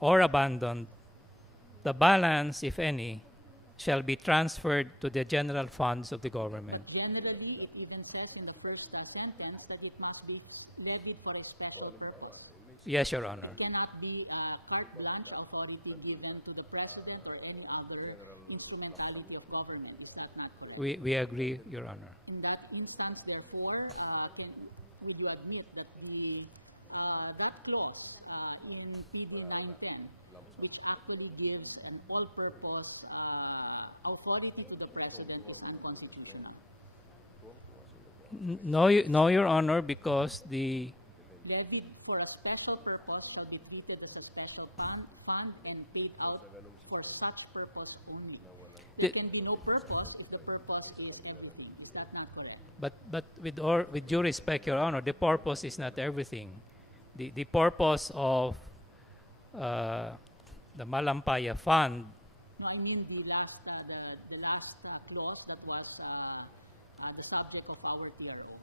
or abandoned, the balance, if any, shall be transferred to the general funds of the government. But generally, it even says in the first sentence that it must be levied for a special purpose. Yes, Your Honor. It cannot be carte blanche authority given to the president or any other instrumentality of government. Is that not correct? We agree, Your Honor. In that instance, therefore, will you admit that that clause in PD 910, which actually gives an all-purpose authority to the president, is unconstitutional? No, Your Honor, because the levied for a special purpose shall be treated as a special fund and paid out for such purpose only. There can be no purpose if the purpose is everything. Is that not correct? But with due respect, Your Honor, the purpose is not everything. The purpose of the Malampaya Fund. No, I mean the last clause that was the subject of our TRO.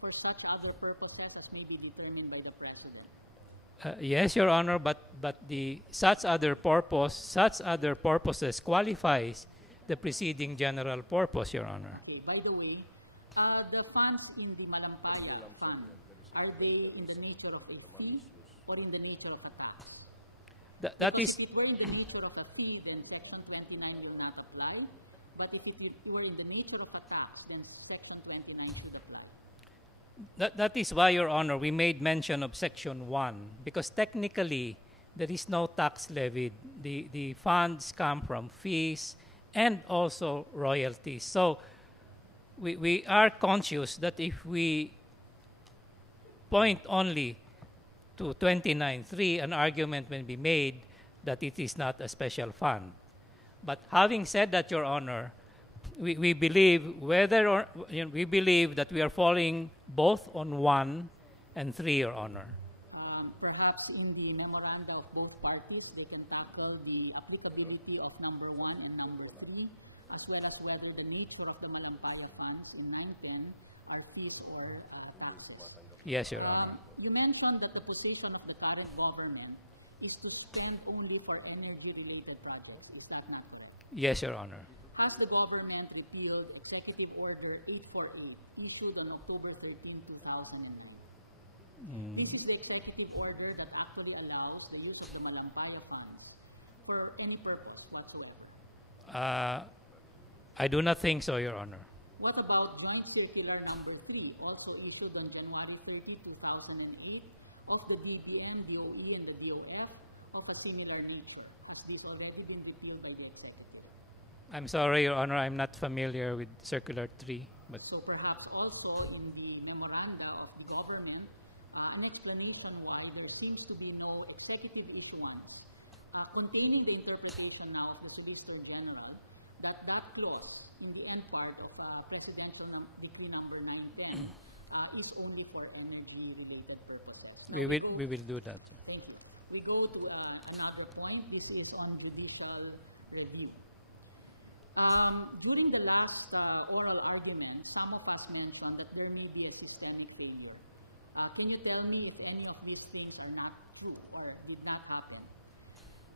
For such other purposes as may be determined by the president. Yes, Your Honor, but such other purposes qualifies the preceding general purpose, Your Honor. Okay. By the way, the funds in the Malampaya Fund, are they in the nature of a fee or in the nature of a tax? Because if it were in the nature of a fee, then Section 29 will not apply. But if it were in the nature of a tax, then Section 29 should apply. That is why, Your Honor, we made mention of Section 1, because technically there is no tax levied. The funds come from fees and also royalties. So we are conscious that if we point only to 29.3, an argument may be made that it is not a special fund. But having said that, Your Honor, we believe we believe that we are falling both on 1 and 3, Your Honor. Perhaps in the memoranda of both parties, they can tackle the applicability of number 1 and number 3, as well as whether the nature of the Malampaya funds in 910 are fees or taxes. Yes, Your Honor. You mentioned that the position of the current government is to spend only for energy-related projects. Is that not correct? Yes, Your Honor. Has the government repealed Executive Order 848 issued on October 13, 2009? This is the executive order that actually allows the use of the Malampaya funds for any purpose whatsoever. I do not think so, Your Honor. What about Joint Circular Number 3, also issued on January 30, 2008, of the DBM, DOE, and the DOF of a similar nature? Has this already been repealed by the executive? I'm sorry, Your Honor, I'm not familiar with Circular 3. But so perhaps also in the memoranda of the government, an explanation why there seems to be no executive issuance containing the interpretation now of the Solicitor General that clause in the end part of Presidential Decree Number 910 is only for energy-related purposes. Now we will do that. Thank you. We go to another point. This is on judicial review. During the last oral argument, some of us mentioned that there may be a systemic failure. Can you tell me if any of these things are not true or did not happen?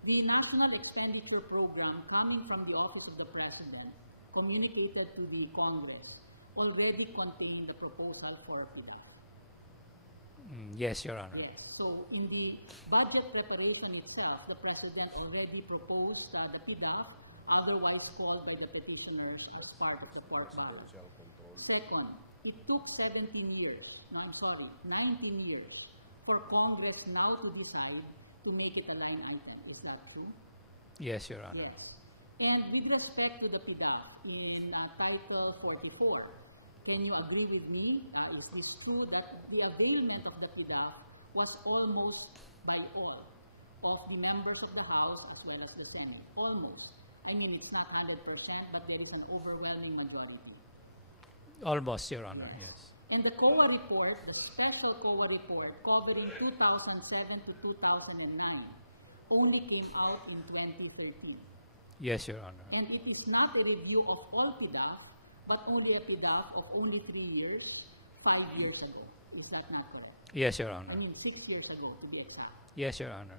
The National Expenditure Program coming from the Office of the President, communicated to the Congress, already contained the proposal for PDAF. Yes, Your Honor. Yes. So in the budget preparation itself, the President already proposed the PDAF, otherwise called by the petitioners as part of the pork barrel. Second, it took 19 years for Congress now to decide to make it a line item. Is that true? Yes, Your Honor. Yes. And with respect to the PDAF in Title 44, can you agree with me? Is this true that the availment of the PDAF was almost by all of the members of the House as well as the Senate? Almost. I mean, it's not 100%, but there is an overwhelming majority. Almost, Your Honor. Yes. And the COA report, the special COA report covering 2007 to 2009, only came out in 2013. Yes, Your Honor. And it is not a review of all PDAF, but only a PDAF of only 3 years, 5 years ago. Is that not correct? Yes, Your Honor. I mean, 6 years ago, to be exact. Yes, Your Honor.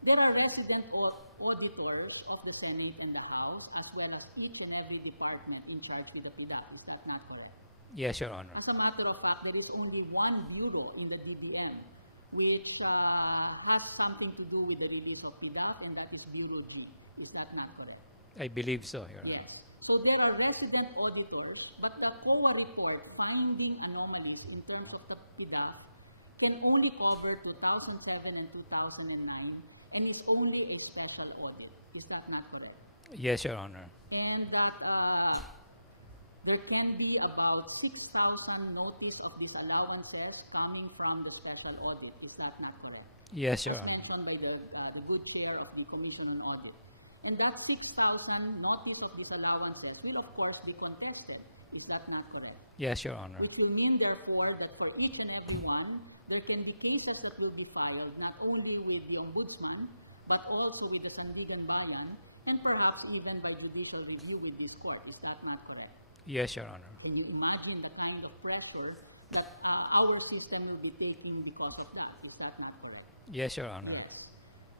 There are resident auditors of the Senate and the House, as well as each and every department in charge with the PDAF. Is that not correct? Yes, Your Honor. As a matter of fact, there is only one bureau in the DBM which has something to do with the release of PDAF, and that is Bureau G. Is that not correct? I believe so, Your Honor. Yes. So there are resident auditors, but the COA report finding anomalies in terms of the PDAF can only cover 2007 and 2009 and is only a special audit. Is that not correct? Yes, Your Honor. And that there can be about 6,000 notice of disallowances coming from the special audit. Is that not correct? Yes, Your As Honor. mentioned by the good chair of the Commission on Audit. And that 6,000 notice of disallowances will, of course, be contested. Is that not correct? Yes, Your Honor. Which will mean, therefore, that for each and every one, there can be cases that will be filed not only with the Ombudsman, but also with the Sandigan Bayan, and perhaps even by judicial review with this court. Is that not correct? Yes, Your Honor. Can you imagine the kind of pressure that our system will be taking because of that? Is that not correct? Yes, Your Honor. Yes.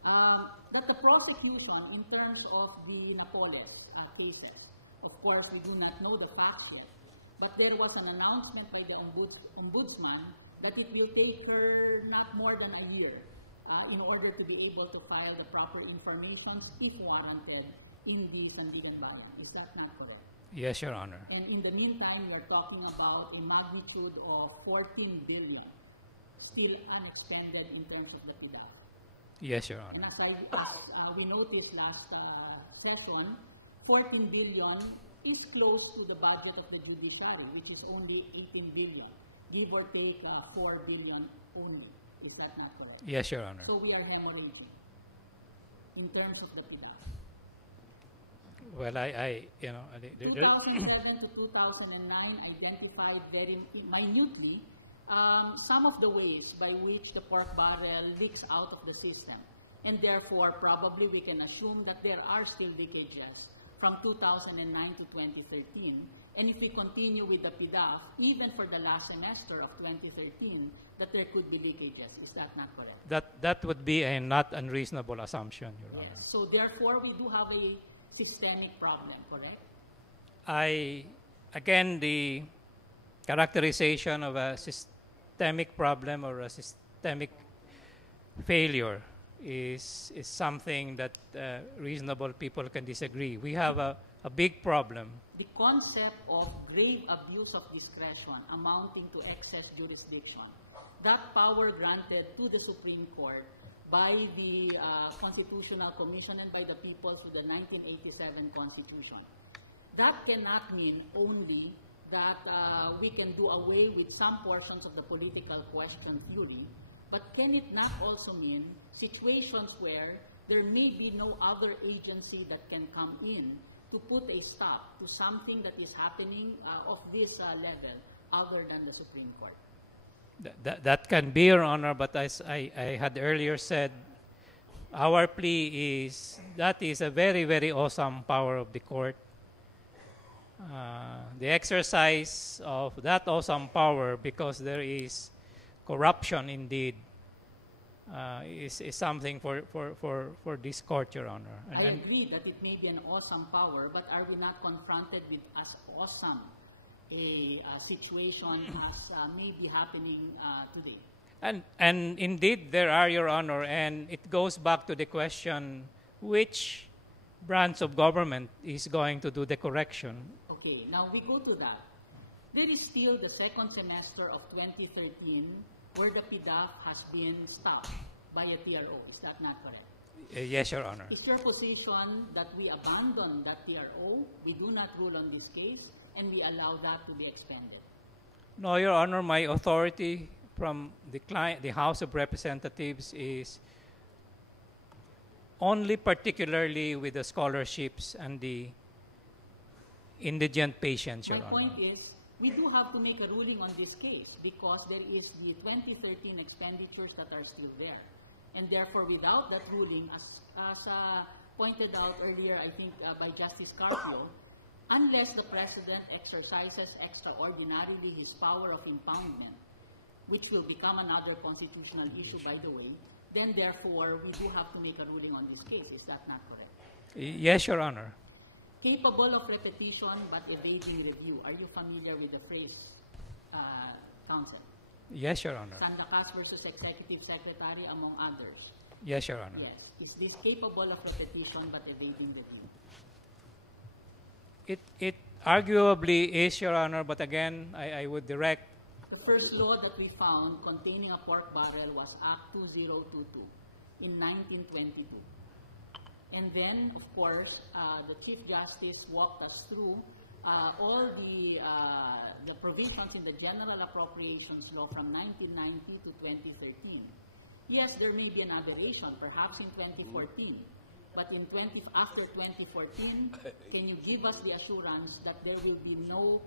That the prosecution in terms of the Napoles cases, of course, we do not know the facts yet, but there was an announcement by the Ombudsman that it will take her not more than a year in order to be able to file the proper informations, if warranted, in the Sandigan Bayan. Is that not correct? Yes, Your Honor. And in the meantime, we are talking about a magnitude of 14 billion still unexpended in terms of the PDAF. Yes, Your Honor. And as we noticed last session, 14 billion is close to the budget of the judiciary, which is only 18 billion, give or take 4 billion only. Is that not correct? Yes, Your Honor. So we are hemorrhaging in terms of the PDAF. Well, I 2007 to 2009 identified very minutely some of the ways by which the pork barrel leaks out of the system. And therefore, probably we can assume that there are still leakages from 2009 to 2013. And if we continue with the PDAF, even for the last semester of 2013, that there could be leakages. Is that not correct? That would be a not unreasonable assumption, Your Honor. Yes. So therefore, we do have a systemic problem, correct? Again, the characterization of a systemic problem or a systemic failure is something that reasonable people can disagree. We have a big problem. The concept of grave abuse of discretion amounting to excess jurisdiction, that power granted to the Supreme Court by the Constitutional Commission and by the people through the 1987 Constitution. That cannot mean only that we can do away with some portions of the political question theory, but can it not also mean situations where there may be no other agency that can come in to put a stop to something that is happening of this level other than the Supreme Court? That can be, Your Honor, but as I had earlier said, our plea is that is a very, very awesome power of the court. The exercise of that awesome power, because there is corruption indeed, is something for this court, Your Honor. I agree that it may be an awesome power, but are we not confronted with as awesome a situation as may be happening today? And indeed there are, Your Honor, and it goes back to the question, which branch of government is going to do the correction? Okay, now we go to that. There is still the second semester of 2013 where the PDAF has been stopped by a TRO. Is that not correct? Yes, Your Honor. Is your position that we abandon that TRO, we do not rule on this case, and we allow that to be expended? No, Your Honor, my authority from the House of Representatives is only particularly with the scholarships and the indigent patients. My point is, we do have to make a ruling on this case because there is the 2013 expenditures that are still there. And therefore, without that ruling, as pointed out earlier, I think, by Justice Carpio, unless the President exercises extraordinarily his power of impoundment, which will become another constitutional issue, by the way, then therefore we do have to make a ruling on this case. Is that not correct? Yes, Your Honor. Capable of repetition but evading review. Are you familiar with the phrase, counsel? Yes, Your Honor. San Lakas versus Executive Secretary, among others. Yes, Your Honor. Yes. Is this capable of repetition but evading review? It arguably is, Your Honor, but again, I would direct. The first law that we found containing a pork barrel was Act 2022 in 1922. And then, of course, the Chief Justice walked us through all the provisions in the General Appropriations Law from 1990 to 2013. Yes, there may be an aberration, perhaps in 2014. But after 2014, can you give us the assurance that there will be no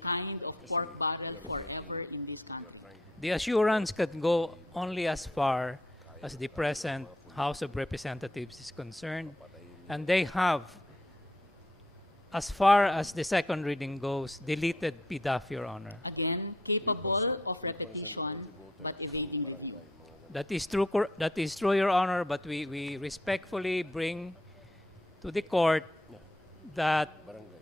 kind of pork barrel forever in this country? The assurance could go only as far as the present House of Representatives is concerned, and they have, as far as the second reading goes, deleted PDAF, Your Honor. Again, capable of repetition but evading review. That is true, Your Honor, but we respectfully bring to the court that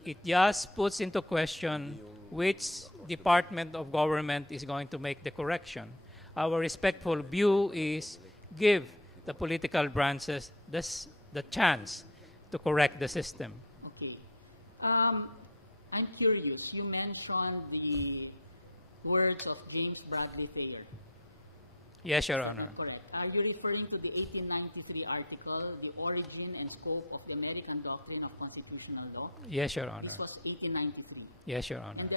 it just puts into question which department of government is going to make the correction. Our respectful view is give the political branches the chance to correct the system. Okay. I'm curious. You mentioned the words of James Bradley Thayer. Yes, Your Is that Honor. not correct? Are you referring to the 1893 article, The Origin and Scope of the American Doctrine of Constitutional Law? Yes, Your Honor. This was 1893. Yes, Your Honor. And